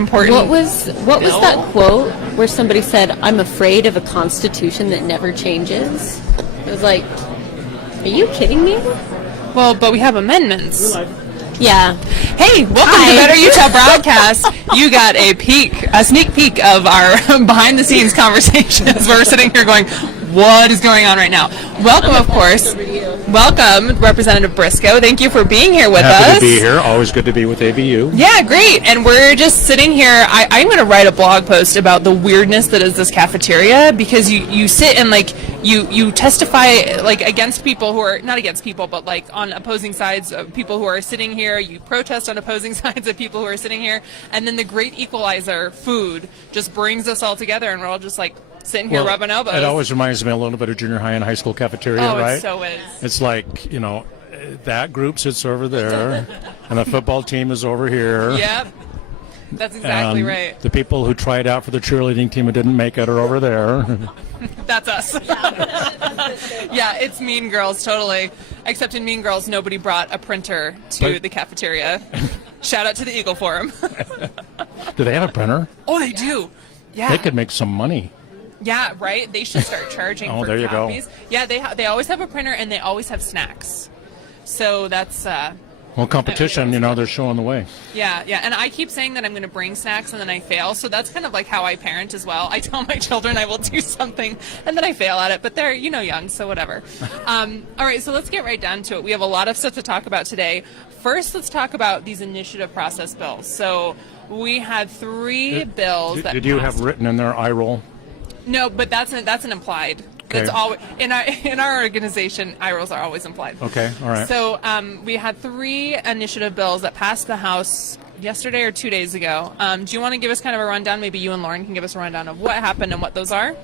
most important. What was that quote where somebody said, "I'm afraid of a constitution that never changes"? It was like, are you kidding me? Well, but we have amendments. Yeah. Hey, welcome to Better Utah Broadcast. You got a sneak peek of our behind-the-scenes conversations. We're sitting here going, what is going on right now? Welcome, of course. Welcome, Representative Briscoe. Thank you for being here with us. Happy to be here. Always good to be with ABU. Yeah, great. And we're just sitting here. I'm going to write a blog post about the weirdness that is this cafeteria, because you sit and you testify against people who are not against people, but on opposing sides of people who are sitting here. You protest on opposing sides of people who are sitting here, and then the great equalizer, food, just brings us all together, and we're all just sitting here rubbing elbows. It always reminds me a little bit of junior high and high school cafeteria, right? It so is. It's like, that group sits over there, and the football team is over here. Yep. That's exactly and right. The people who tried out for the cheerleading team and didn't make it are over there. That's us. Yeah, it's Mean Girls, totally. Except in Mean Girls, nobody brought a printer to the cafeteria. Shout out to the Eagle Forum. Do they have a printer? Oh, they do. Yeah. They could make some money. Yeah, right? They should start charging for there you copies. go. Yeah, they always have a printer, and they always have snacks. So that's... Well, competition, they're showing the way. Yeah, and I keep saying that I'm going to bring snacks, and then I fail. So that's kind of how I parent as well. I tell my children I will do something, and then I fail at it. But they're, young, so whatever. All right, so let's get right down to it. We have a lot of stuff to talk about today. First, let's talk about these initiative process bills. So we had three bills that Did you have written in there eye roll? No, but that's an implied. Okay. That's all in our organization. eye rolls are always implied. Okay, all right. So we had three initiative bills that passed the House yesterday or 2 days ago. Do you want to give us kind of a rundown? Maybe you and Lauren can give us a rundown of what happened and what those are.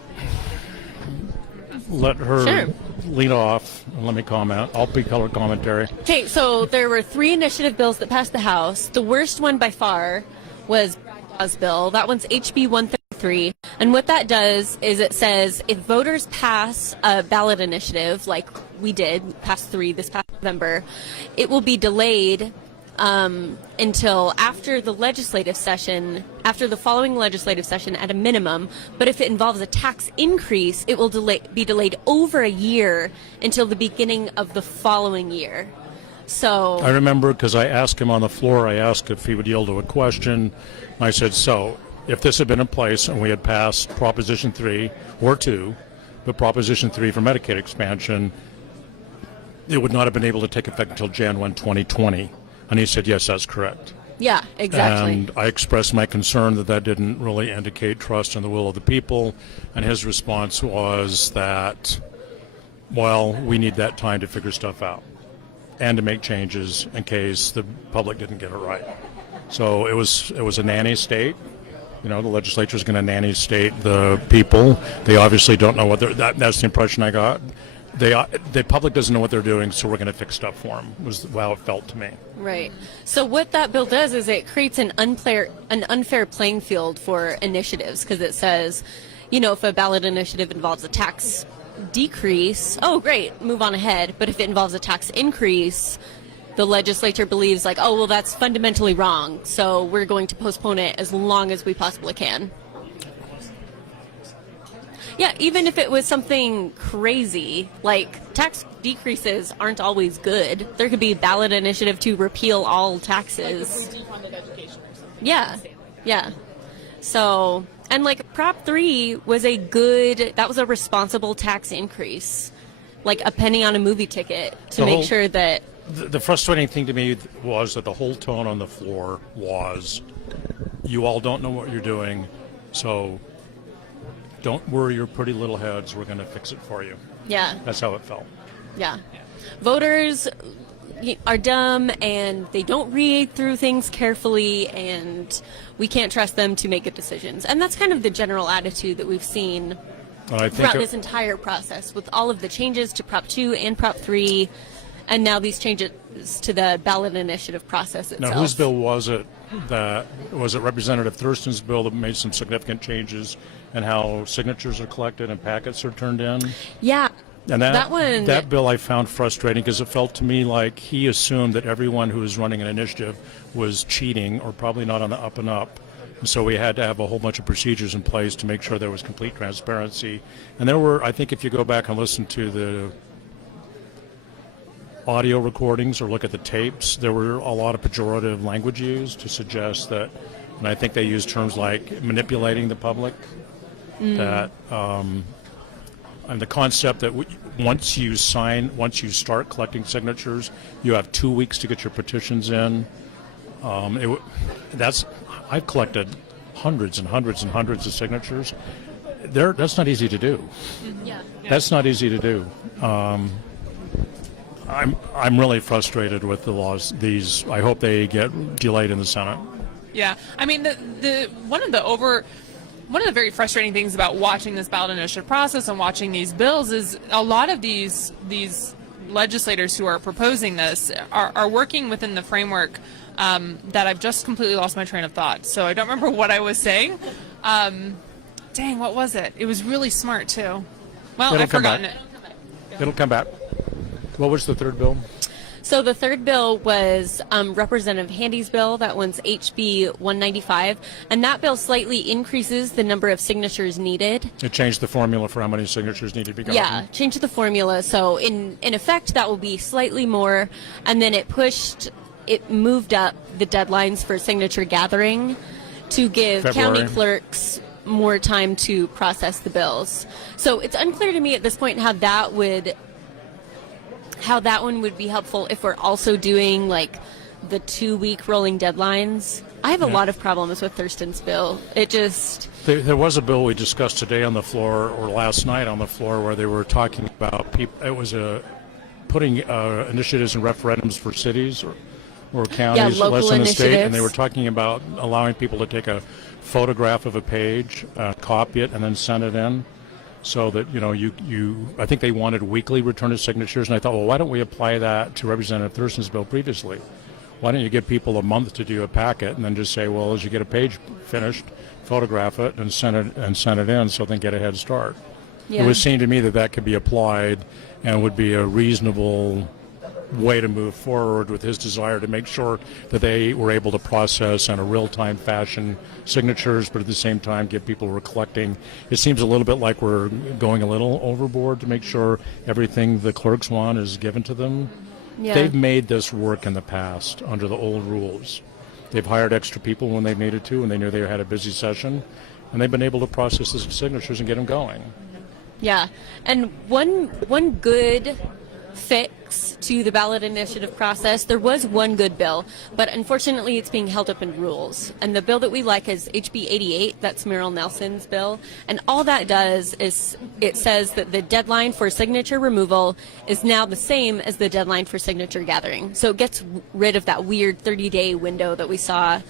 Let her lead off and let me comment. I'll be color commentary. Okay, so there were three initiative bills that passed the House. The worst one by far was Bradshaw's bill. That one's HB 133. And what that does is it says if voters pass a ballot initiative, like we did, pass three this past November, it will be delayed until after the legislative session, after the following legislative session at a minimum. But if it involves a tax increase, it will be delayed over a year until the beginning of the following year. So I remember because I asked him on the floor, I asked if he would yield to a question. I said, so if this had been in place and we had passed Proposition 3 or 2, but Proposition 3 for Medicaid expansion, it would not have been able to take effect until Jan 1, 2020. And he said, yes, that's correct. yeah, exactly. And I expressed my concern that didn't really indicate trust in the will of the people. And his response was that, well, we need that time to figure stuff out and to make changes in case the public didn't get it right. So it was a nanny state. The legislature is going to nanny state the people. They obviously don't know what that's the impression I got. The public doesn't know what they're doing, so we're going to fix stuff for them, was how it felt to me. Right. So what that bill does is it creates an unfair playing field for initiatives, because it says, if a ballot initiative involves a tax decrease, oh, great, move on ahead. But if it involves a tax increase, the legislature believes that's fundamentally wrong, so we're going to postpone it as long as we possibly can. Yeah, even if it was something crazy, like tax decreases aren't always good. There could be a ballot initiative to repeal all taxes. Defunded education or something. Yeah. So, and Prop 3 was that was a responsible tax increase. A penny on a movie ticket to make sure that... The frustrating thing to me was that the whole tone on the floor was, you all don't know what you're doing, so don't worry your pretty little heads, we're going to fix it for you. Yeah. That's how it felt. Yeah. Voters are dumb, and they don't read through things carefully, and we can't trust them to make good decisions. And that's kind of the general attitude that we've seen throughout this entire process, with all of the changes to Prop 2 and Prop 3, and now these changes to the ballot initiative process itself. Now, whose bill was it? Was it Representative Thurston's bill that made some significant changes in how signatures are collected and packets are turned in? Yeah. And that that bill I found frustrating because it felt to me like he assumed that everyone who was running an initiative was cheating or probably not on the up and up. So we had to have a whole bunch of procedures in place to make sure there was complete transparency. And there were, I think if you go back and listen to the audio recordings or look at the tapes, there were a lot of pejorative language used to suggest that, and I think they used terms like manipulating the public, that, and the concept that once you start collecting signatures, you have 2 weeks to get your petitions in. I've collected hundreds and hundreds and hundreds of signatures. That's not easy to do. Yeah. That's not easy to do. I'm really frustrated with the laws. These, I hope they get delayed in the Senate. Yeah, I mean, one of the very frustrating things about watching this ballot initiative process and watching these bills is a lot of these legislators who are proposing this are working within the framework that I've just completely lost my train of thought. So I don't remember what I was saying. Dang, what was it? It was really smart too. Well, I've forgotten it. It'll come back. What was the third bill? So the third bill was Representative Handy's bill. That one's HB 195, and that bill slightly increases the number of signatures needed. It changed the formula for how many signatures need to be gotten. Yeah, changed the formula. So in effect, that will be slightly more, and then it moved up the deadlines for signature gathering to give February. county clerks more time to process the bills. So it's unclear to me at this point how that one would be helpful if we're also doing like the 2-week rolling deadlines. I have a lot of problems with Thurston's bill. It just... There was a bill we discussed today on the floor, or last night on the floor, where they were talking about people. It was putting initiatives and referendums for cities or counties, local less than a state, initiatives. and they were talking about allowing people to take a photograph of a page, copy it, and then send it in. So that, I think they wanted weekly return of signatures, and I thought, well, why don't we apply that to Representative Thurston's bill previously? Why don't you give people a month to do a packet, and then just say, well, as you get a page finished, photograph it and send it in, so they get a head start. Yeah. It would seem to me that could be applied and would be a reasonable way to move forward with his desire to make sure that they were able to process in a real-time fashion signatures, but at the same time give people who are collecting. It seems a little bit like we're going a little overboard to make sure everything the clerks want is given to them. Yeah. They've made this work in the past under the old rules. They've hired extra people when they needed to, and they knew they had a busy session, and they've been able to process the signatures and get them going. Yeah, and one good fix to the ballot initiative process, there was one good bill, but unfortunately it's being held up in rules. And the bill that we like is HB 88, that's Merrill Nelson's bill. And all that does is it says that the deadline for signature removal is now the same as the deadline for signature gathering. So it gets rid of that weird 30-day window that we saw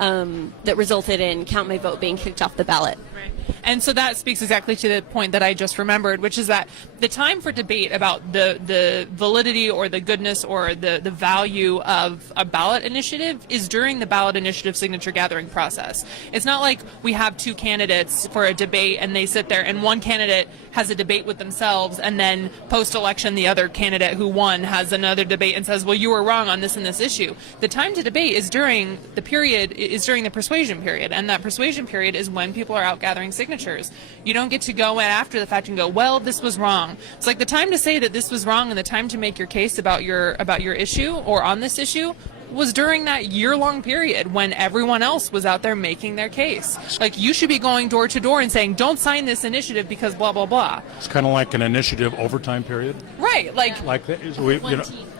that resulted in Count My Vote being kicked off the ballot. Right. And so that speaks exactly to the point that I just remembered, which is that the time for debate about the validity or the goodness or the value of a ballot initiative is during the ballot initiative signature gathering process. It's not like we have two candidates for a debate and they sit there and one candidate has a debate with themselves and then post-election the other candidate who won has another debate and says, well, you were wrong on this and this issue. The time to debate is during the persuasion period, and that persuasion period is when people are out gathering signatures. You don't get to go in after the fact and go, well, this was wrong. It's like the time to say that this was wrong and the time to make your case about your issue or on this issue was during that year-long period when everyone else was out there making their case. Like, you should be going door to door and saying, don't sign this initiative because blah, blah, blah. It's kind of like an initiative overtime period. Right. Like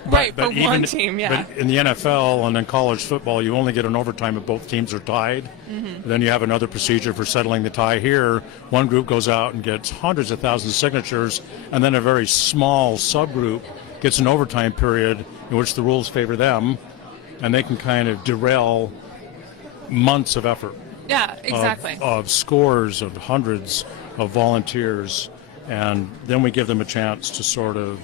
Right, for one team, yeah. But in the NFL and in college football, you only get an overtime if both teams are tied. Mm-hmm. Then you have another procedure for settling the tie. Here, one group goes out and gets hundreds of thousands of signatures, and then a very small subgroup gets an overtime period in which the rules favor them, and they can kind of derail months of effort. Yeah, exactly. Of scores of hundreds of volunteers, and then we give them a chance to sort of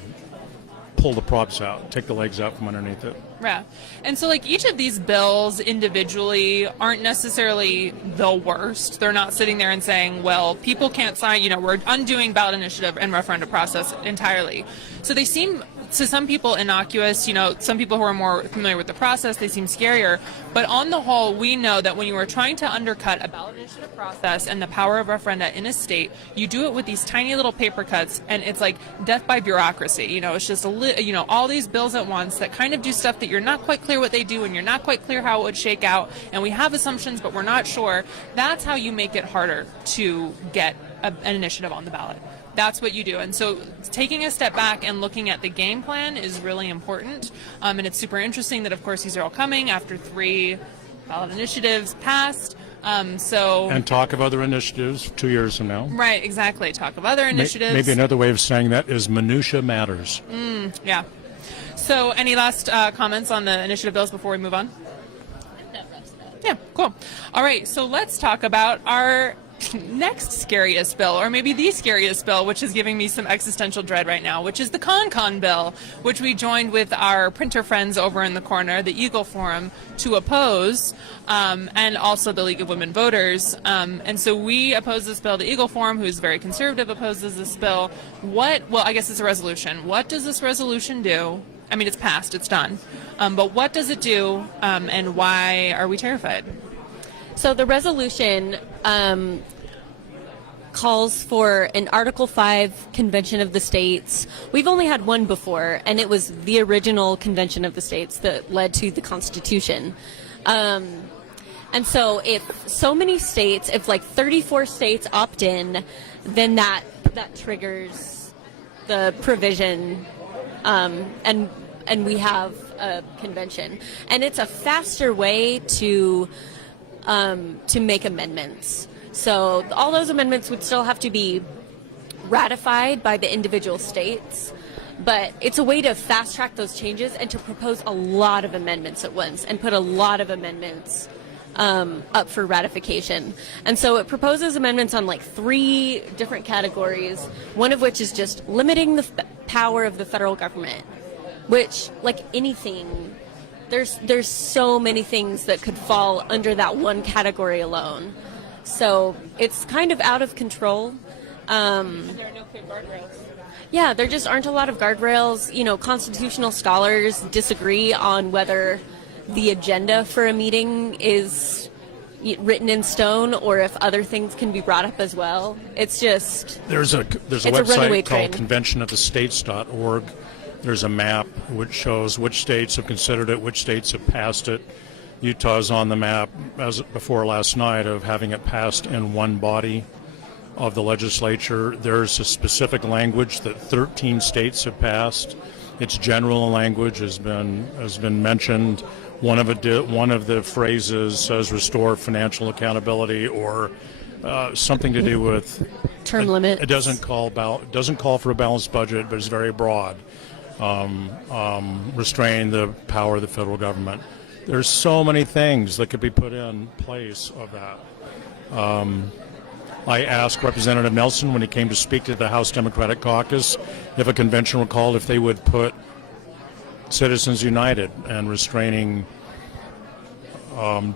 pull the props out, take the legs out from underneath it. Yeah. And so, like, each of these bills individually aren't necessarily the worst. They're not sitting there and saying, well, people can't sign, we're undoing ballot initiative and referendum process entirely. So they seem to some people innocuous. Some people who are more familiar with the process, they seem scarier. But on the whole, we know that when you are trying to undercut a ballot initiative process and the power of referenda in a state, you do it with these tiny little paper cuts, and it's like death by bureaucracy. It's just all these bills at once that kind of do stuff that you're not quite clear what they do, and you're not quite clear how it would shake out, and we have assumptions, but we're not sure. That's how you make it harder to get an initiative on the ballot. That's what you do. And so taking a step back and looking at the game plan is really important. And it's super interesting that, of course, these are all coming after 3 ballot initiatives passed. And talk of other initiatives 2 years from now. Right, exactly. Talk of other initiatives. Maybe another way of saying that is minutia matters. Yeah. So any last comments on the initiative bills before we move on? Yeah, cool. All right, so let's talk about our next scariest bill, or maybe the scariest bill, which is giving me some existential dread right now, which is the Con bill, which we joined with our printer friends over in the corner, the Eagle Forum, to oppose, and also the League of Women Voters. And so we oppose this bill. The Eagle Forum, who's very conservative, opposes this bill. Well, I guess it's a resolution. What does this resolution do? I mean, it's passed, it's done. But what does it do, and why are we terrified? So the resolution calls for an Article 5 Convention of the States. We've only had one before, and it was the original Convention of the States that led to the Constitution. And so if so many states, if like 34 states opt in, then that triggers the provision, and we have a convention. And it's a faster way to make amendments. So all those amendments would still have to be ratified by the individual states, but it's a way to fast track those changes and to propose a lot of amendments at once and put a lot of amendments up for ratification. And so it proposes amendments on like 3 different categories, one of which is just limiting the power of the federal government, which, like anything, there's so many things that could fall under that one category alone. So it's kind of out of control. And there are no clear guardrails. Yeah, there just aren't a lot of guardrails. Constitutional scholars disagree on whether the agenda for a meeting is written in stone or if other things can be brought up as well. It's just... There's a website called conventionofthestates.org. There's a map which shows which states have considered it, which states have passed it. Utah's on the map as before last night of having it passed in one body of the legislature. There's a specific language that 13 states have passed. Its general language has been mentioned. One of the phrases says restore financial accountability, or something to do with term limits. It doesn't call for a balanced budget, but it's very broad. Restrain the power of the federal government. There's so many things that could be put in place of that. I asked Representative Nelson when he came to speak to the House Democratic Caucus if a convention were called, if they would put Citizens United and restraining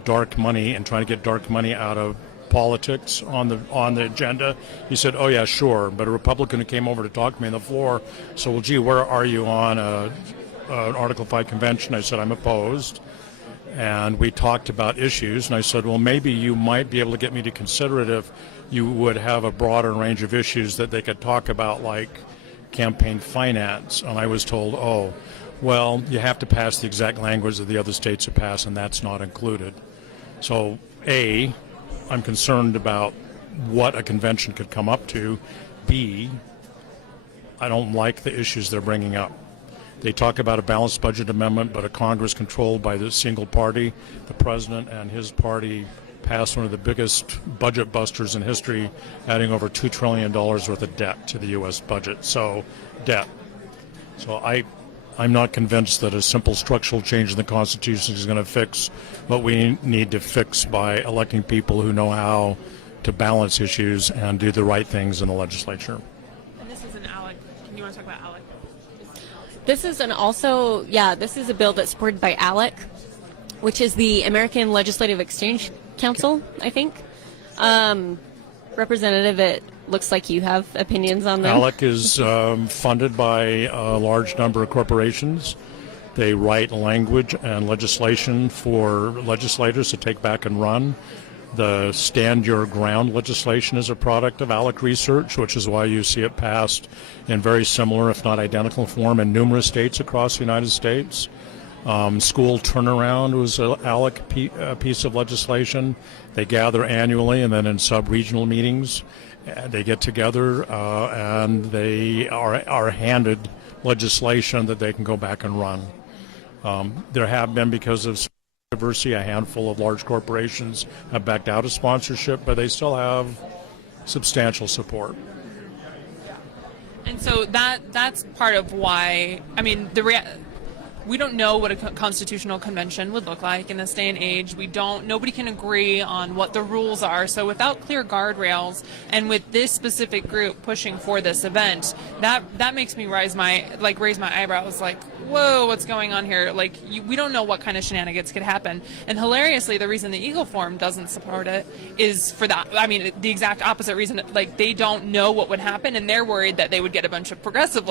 dark money and trying to get dark money out of politics on the agenda. He said, "Oh yeah, sure." But a Republican who came over to talk to me on the floor said, "Well, gee, where are you on an Article 5 convention?" I said, "I'm opposed." And we talked about issues, and I said, well, maybe you might be able to get me to consider it if you would have a broader range of issues that they could talk about, like campaign finance. And I was told, oh, well, you have to pass the exact language that the other states have passed, and that's not included. So, A, I'm concerned about what a convention could come up to. B, I don't like the issues they're bringing up. They talk about a balanced budget amendment, but a Congress controlled by the single party. The president and his party passed one of the biggest budget busters in history, adding over $2 trillion worth of debt to the U.S. budget. So, debt. So I'm not convinced that a simple structural change in the Constitution is going to fix what we need to fix by electing people who know how to balance issues and do the right things in the legislature. And this is an ALEC. You want to talk about ALEC? This is this is a bill that's supported by ALEC, which is the American Legislative Exchange Council, I think. Representative at looks like you have opinions on them. ALEC is funded by a large number of corporations. They write language and legislation for legislators to take back and run. The Stand Your Ground legislation is a product of ALEC research, which is why you see it passed in very similar, if not identical form in numerous states across the United States. School Turnaround was an ALEC piece of legislation. They gather annually, and then in sub-regional meetings, they get together and they are handed legislation that they can go back and run. There have been, because of controversy, a handful of large corporations have backed out of sponsorship, but they still have substantial support. And so that's part of why, I mean, we don't know what a constitutional convention would look like in this day and age. Nobody can agree on what the rules are. So without clear guardrails, and with this specific group pushing for this event, that makes me raise my eyebrows, like, whoa, what's going on here? Like, we don't know what kind of shenanigans could happen. And hilariously, the reason the Eagle Forum doesn't support it is for that. I mean, the exact opposite reason. Like, they don't know what would happen, and they're worried that they would get a bunch of progressive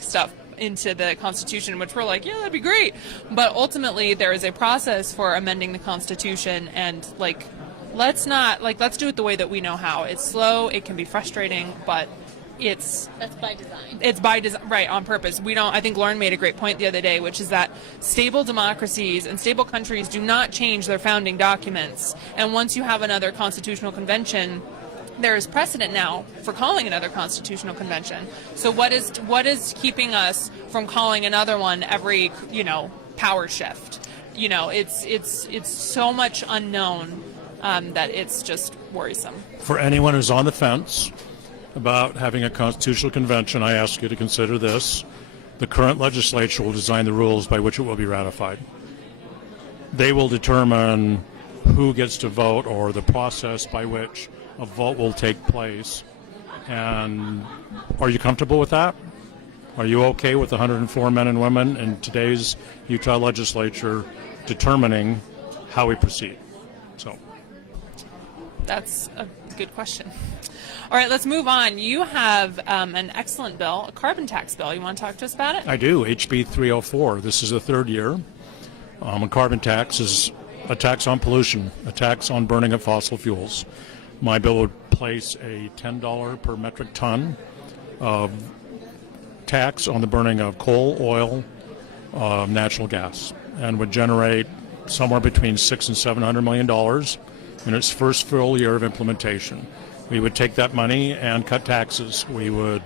stuff into the Constitution, which we're like, yeah, that'd be great. But ultimately, there is a process for amending the Constitution, and let's do it the way that we know how. It's slow, it can be frustrating, but that's by design. It's by design, right, on purpose. I think Lauren made a great point the other day, which is that stable democracies and stable countries do not change their founding documents. And once you have another constitutional convention, there is precedent now for calling another constitutional convention. So what is keeping us from calling another one every, power shift? It's so much unknown that it's just worrisome. For anyone who's on the fence about having a constitutional convention, I ask you to consider this. The current legislature will design the rules by which it will be ratified. They will determine who gets to vote, or the process by which a vote will take place. And are you comfortable with that? Are you okay with 104 men and women in today's Utah legislature determining how we proceed? So that's a good question. All right, let's move on. You have an excellent bill, a carbon tax bill. You want to talk to us about it? I do. HB 304. This is the third year. A carbon tax is a tax on pollution, a tax on burning of fossil fuels. My bill would place a $10 per metric ton of tax on the burning of coal, oil, natural gas, and would generate somewhere between $600 and $700 million in its first full year of implementation. We would take that money and cut taxes. We would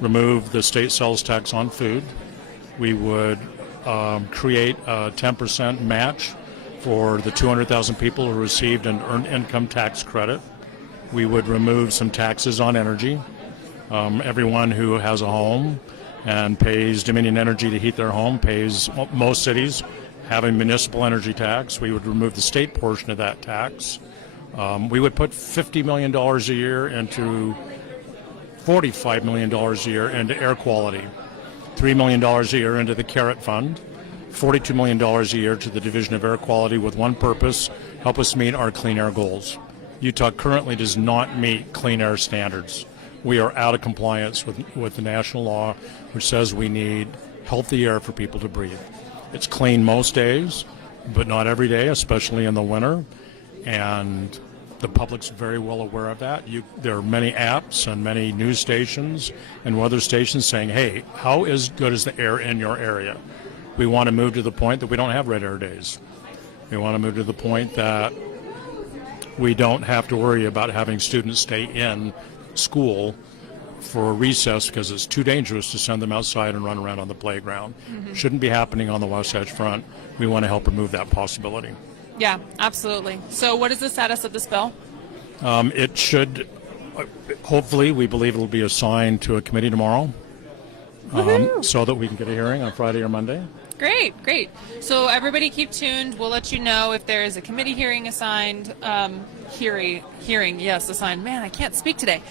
remove the state sales tax on food. We would create a 10% match for the 200,000 people who received an earned income tax credit. We would remove some taxes on energy. Everyone who has a home and pays Dominion Energy to heat their home pays, most cities have a municipal energy tax. We would remove the state portion of that tax. We would put $50 million a year into $45 million a year into air quality, $3 million a year into the Carrot Fund, $42 million a year to the Division of Air Quality, with one purpose: help us meet our clean air goals. Utah currently does not meet clean air standards. We are out of compliance with the national law, which says we need healthy air for people to breathe. It's clean most days, but not every day, especially in the winter. And the public's very well aware of that. There are many apps and many news stations and weather stations saying, hey, how is good is the air in your area? We want to move to the point that we don't have red air days. We want to move to the point that we don't have to worry about having students stay in school for recess because it's too dangerous to send them outside and run around on the playground. Mm-hmm. Shouldn't be happening on the Wasatch Front. We want to help remove that possibility. Yeah, absolutely. So what is the status of this bill? It should, hopefully, we believe it will be assigned to a committee tomorrow so that we can get a hearing on Friday or Monday. Great. So everybody keep tuned. We'll let you know if there is a committee hearing assigned. Hearing, yes, assigned. Man, I can't speak today.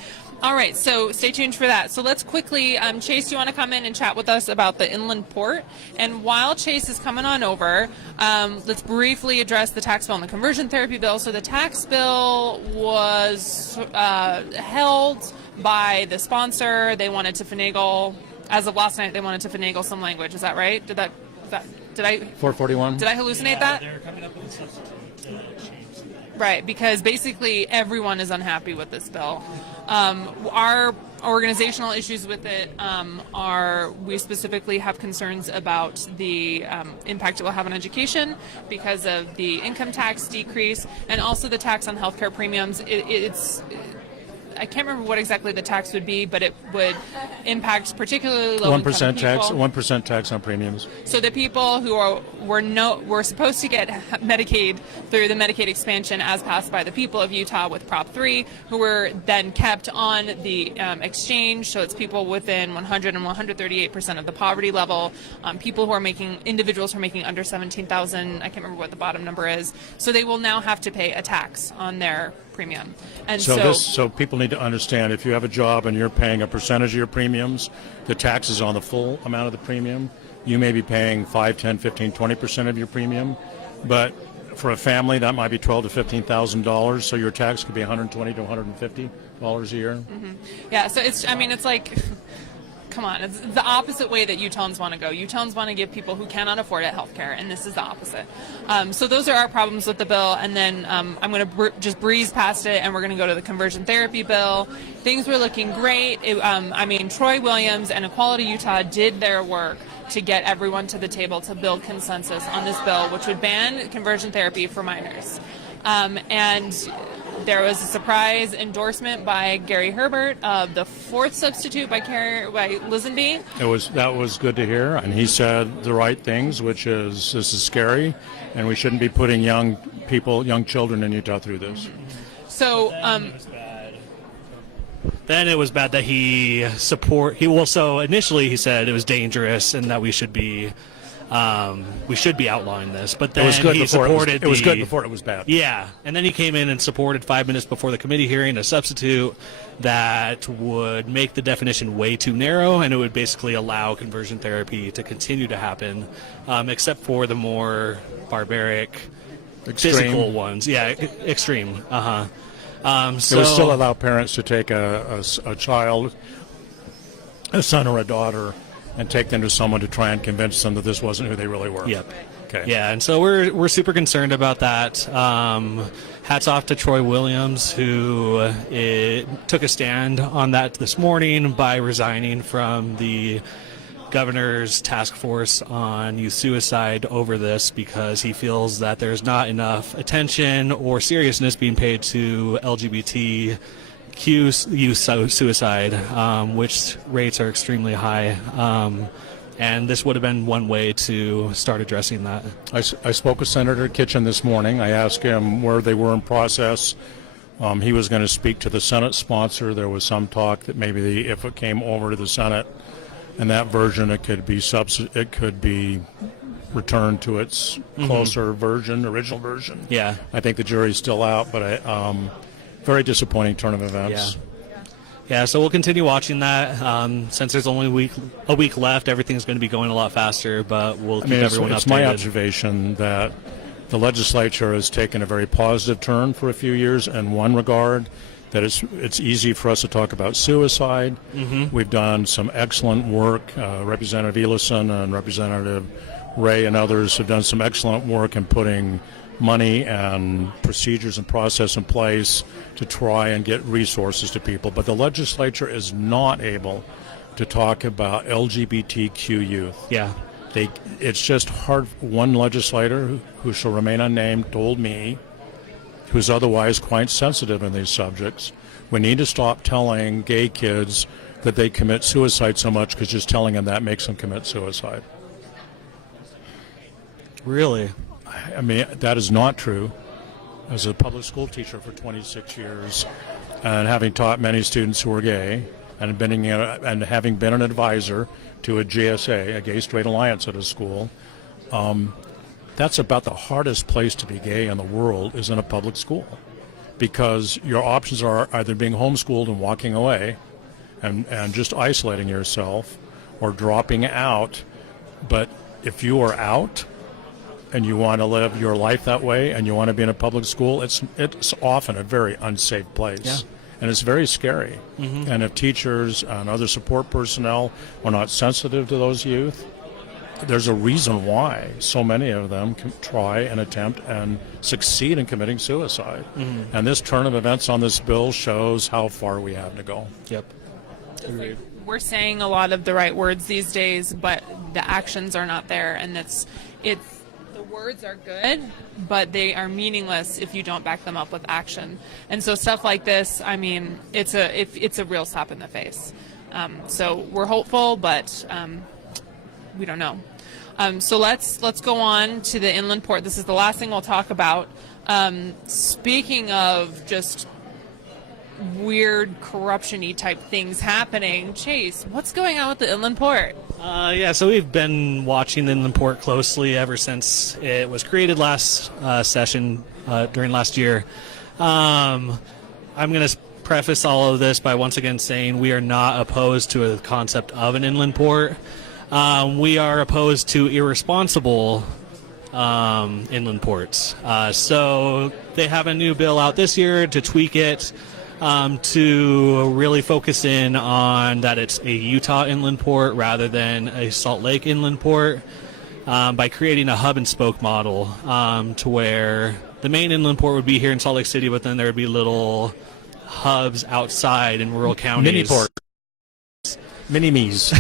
All right, so stay tuned for that. So let's quickly, Chase, you want to come in and chat with us about the inland port? And while Chase is coming on over, let's briefly address the tax bill and the conversion therapy bill. So the tax bill was held by the sponsor. They wanted to finagle, as of last night, they wanted to finagle some language. Is that right? Did I 441. Did I hallucinate that? They're coming up with a substitute to change that. Right, because basically everyone is unhappy with this bill. Our organizational issues with it are, we specifically have concerns about the impact it will have on education because of the income tax decrease and also the tax on healthcare premiums. I can't remember what exactly the tax would be, but it would impact particularly low-income 1% tax. people. 1% tax on premiums. So the people who were supposed to get Medicaid through the Medicaid expansion as passed by the people of Utah with Prop 3, who were then kept on the exchange. So it's people within 100 and 138% of the poverty level. People who are individuals who are making under 17,000. I can't remember what the bottom number is. So they will now have to pay a tax on their premium. And so people need to understand, if you have a job and you're paying a percentage of your premiums, the tax is on the full amount of the premium. You may be paying 5, 10, 15, 20% of your premium, but for a family that might be $12,000 to $15,000, so your tax could be $120 to $150 a year. Mm-hmm. Yeah, so it's like, come on, it's the opposite way that Utahns want to go. Utahns want to give people who cannot afford it health care, and this is the opposite. So those are our problems with the bill, and then I'm going to just breeze past it, and we're going to go to the conversion therapy bill. Things were looking great. Troy Williams and Equality Utah did their work to get everyone to the table to build consensus on this bill, which would ban conversion therapy for minors. And there was a surprise endorsement by Gary Herbert of the fourth substitute by Lisenby. That was good to hear, and he said the right things, which is this is scary, and we shouldn't be putting young children in Utah through this. So. Then it was bad that so initially he said it was dangerous and that we should be outlawing this, but then he supported it was good before it was bad. Yeah, and then he came in and supported 5 minutes before the committee hearing a substitute that would make the definition way too narrow, and it would basically allow conversion therapy to continue to happen, except for the more barbaric, physical ones. Yeah, extreme. It would still allow parents to take a child, a son or a daughter, and take them to someone to try and convince them that this wasn't who they really were. Yep. Okay. Yeah, and so we're super concerned about that. Hats off to Troy Williams, who took a stand on that this morning by resigning from the governor's task force on youth suicide over this, because he feels that there's not enough attention or seriousness being paid to LGBTQ youth suicide, which rates are extremely high. And this would have been one way to start addressing that. I spoke with Senator Kitchen this morning. I asked him where they were in process. He was going to speak to the Senate sponsor. There was some talk that maybe if it came over to the Senate, and that version, it could be returned to its closer version, original version. Yeah. I think the jury's still out, but very disappointing turn of events. Yeah, so we'll continue watching that. Since there's only a week left, everything's going to be going a lot faster, but we'll keep everyone updated. It's my observation that the legislature has taken a very positive turn for a few years in one regard, that it's easy for us to talk about suicide. Mm-hmm. We've done some excellent work. Representative Elison and Representative Ray and others have done some excellent work in putting money and procedures and process in place to try and get resources to people. But the legislature is not able to talk about LGBTQ youth. Yeah. It's just hard. One legislator who shall remain unnamed told me, who's otherwise quite sensitive in these subjects, we need to stop telling gay kids that they commit suicide so much, because just telling them that makes them commit suicide. Really? I mean, that is not true. As a public school teacher for 26 years, and having taught many students who are gay, and having been an advisor to a GSA, a Gay Straight Alliance at a school, that's about the hardest place to be gay in the world, is in a public school, because your options are either being homeschooled and walking away and just isolating yourself, or dropping out. But if you are out, and you want to live your life that way and you want to be in a public school, it's often a very unsafe place. Yeah. And it's very scary. And if teachers and other support personnel are not sensitive to those youth, there's a reason why so many of them can try and attempt and succeed in committing suicide. And this turn of events on this bill shows how far we have to go. Yep. Agreed. We're saying a lot of the right words these days, but the actions are not there, and it's the words are good, but they are meaningless if you don't back them up with action. And so stuff like this, I mean, it's a real slap in the face. So we're hopeful, but we don't know. So let's go on to the inland port. This is the last thing we'll talk about. Speaking of just weird corruption-y type things happening, Chase, what's going on with the inland port? So we've been watching the inland port closely ever since it was created last session during last year. I'm going to preface all of this by once again saying we are not opposed to a concept of an inland port. We are opposed to irresponsible inland ports. So they have a new bill out this year to tweak it to really focus in on that it's a Utah inland port rather than a Salt Lake inland port by creating a hub and spoke model to where the main inland port would be here in Salt Lake City, but then there would be little hubs outside in rural counties. Mini port. Mini-me's.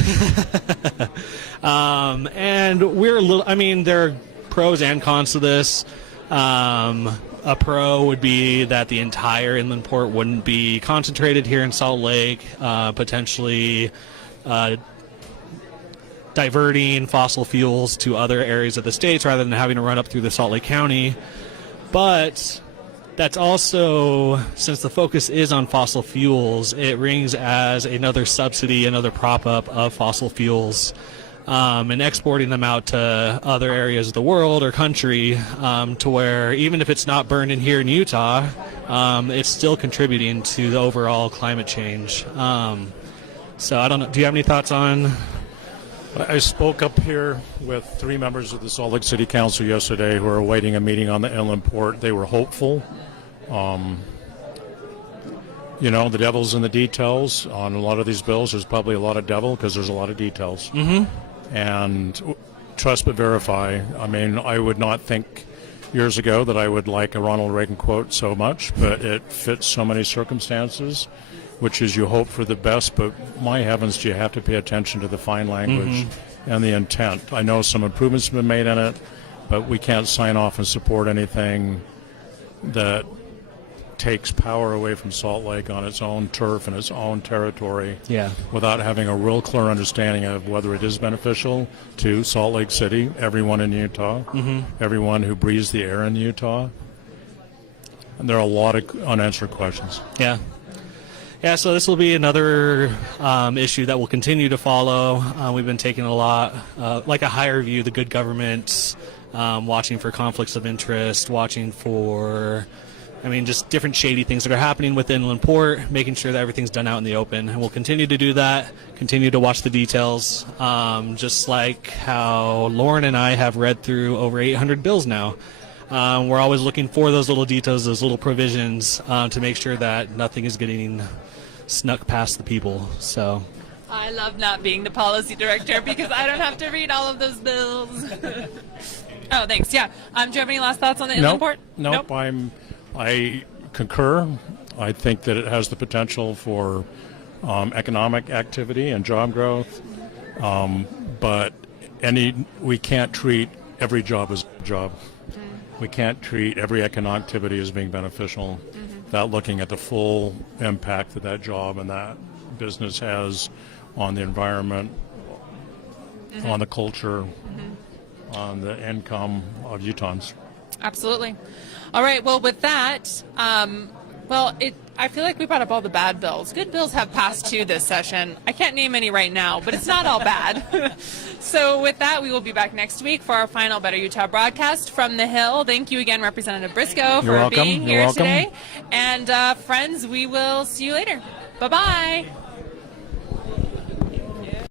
And we're a little, I mean, there are pros and cons to this. A pro would be that the entire inland port wouldn't be concentrated here in Salt Lake, potentially diverting fossil fuels to other areas of the states rather than having to run up through the Salt Lake County. But that's also, since the focus is on fossil fuels, it rings as another subsidy, another prop-up of fossil fuels, and exporting them out to other areas of the world or country to where even if it's not burned in here in Utah, it's still contributing to the overall climate change. So I don't know. Do you have any thoughts on? I spoke up here with 3 members of the Salt Lake City Council yesterday who are awaiting a meeting on the inland port. They were hopeful. The devil's in the details on a lot of these bills. There's probably a lot of devil because there's a lot of details. And trust but verify. I mean, I would not think years ago that I would like a Ronald Reagan quote so much, but it fits so many circumstances, which is you hope for the best, but my heavens, do you have to pay attention to the fine language and the intent. I know some improvements have been made in it, but we can't sign off and support anything that takes power away from Salt Lake on its own turf and its own territory without having a real clear understanding of whether it is beneficial to Salt Lake City, everyone in Utah, everyone who breathes the air in Utah. And there are a lot of unanswered questions. Yeah, so this will be another issue that we'll continue to follow. We've been taking a lot, like a higher view, the good government, watching for conflicts of interest, watching for just different shady things that are happening with inland port, making sure that everything's done out in the open. And we'll continue to do that, continue to watch the details, just like how Lauren and I have read through over 800 bills now. We're always looking for those little details, those little provisions to make sure that nothing is getting snuck past the people. So I love not being the policy director because I don't have to read all of those bills. Oh, thanks. Yeah. Do you have any last thoughts on the inland port? Nope. I concur. I think that it has the potential for economic activity and job growth, but we can't treat every job as a job. We can't treat every economic activity as being beneficial without looking at the full impact that job and that business has on the environment, on the culture, on the income of Utahns. Absolutely. All right. Well, with that, I feel like we brought up all the bad bills. Good bills have passed too this session. I can't name any right now, but it's not all bad. So with that, we will be back next week for our final Better Utah broadcast from the Hill. Thank you again, Representative Briscoe, for being here today. And friends, we will see you later. Bye-bye.